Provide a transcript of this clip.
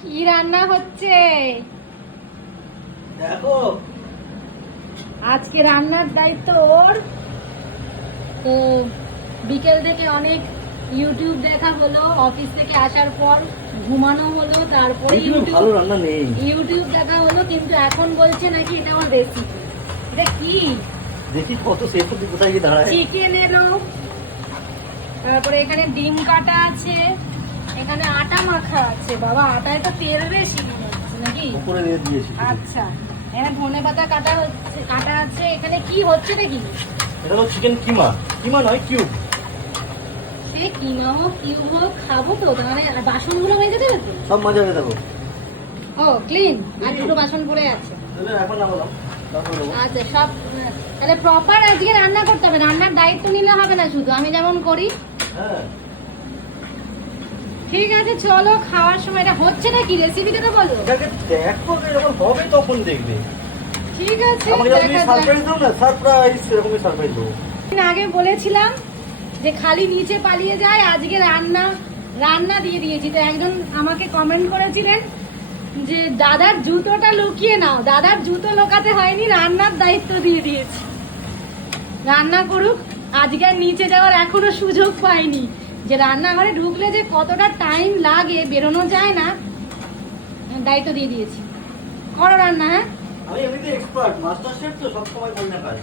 কি রান্না হচ্ছে দেখো, আজকে? রান্নার দায়িত্ব ওর। তো বিকেল থেকে অনেক ইউটিউব দেখা হলো, অফিস থেকে আসার পর ঘুমানো হলো, তারপরে ভালো রান্না নেই। ইউটিউব দেখা হলো, কিন্তু এখন বলছে নাকি এটা আমার রেসিপি। এটা কি? দেখি কত সেফ কোথায় গিয়ে দাঁড়ায়। চিকেন এলো, তারপরে এখানে ডিম কাটা আছে, এখানে আটা মাখা আছে। বাবা, আটায় তো তেল বেশি যাচ্ছে নাকি? উপরে দিয়ে দিয়েছি। আচ্ছা, এখানে ধনে পাতা কাটা হচ্ছে, কাটা আছে। এখানে কি হচ্ছে নাকি? এটা তো চিকেন কিমা। কিমা নয়, কিউব। সে কিমা হোক কিউব হোক, খাবো তো। তার মানে বাসনগুলো হয়ে যেতে হবে তো? সব মজা হয়ে যাবো। ও ক্লিন, আর দুটো বাসন পড়ে আছে। এখন নামালাম, তারপর দেবো। আচ্ছা, সব তাহলে প্রপার আজকে রান্না করতে হবে। রান্নার দায়িত্ব নিলে হবে না শুধু, আমি যেমন করি। হ্যাঁ, ঠিক আছে, চলো খাওয়ার সময়। এটা হচ্ছে নাকি? রেসিপিটা তো বলো। এটাকে দেখো, যখন হবে তখন দেখবে। ঠিক আছে, আমাকে যখন দেখা যাক। সারপ্রাইজ দাও না, সারপ্রাইজ, এরকমই সারপ্রাইজ দেবো। দিন আগে বলেছিলাম যে খালি নিচে পালিয়ে যায়, আজকে রান্না দিয়ে দিয়েছি। তো একজন আমাকে কমেন্ট করেছিলেন যে দাদার জুতোটা লুকিয়ে নাও। দাদার জুতো লুকাতে হয়নি, রান্নার দায়িত্ব দিয়ে দিয়েছি। রান্না করুক। আজকে আর নিচে যাওয়ার এখনো সুযোগ পাইনি, যে রান্নাঘরে ঢুকলে যে কতটা টাইম লাগে, বেরোনো যায় না। দায়িত্ব দিয়ে দিয়েছি, করো রান্না। হ্যাঁ, আমি এমনিতে এক্সপার্ট, মাস্টার শেফ, তো সবসময় করি না কাজ।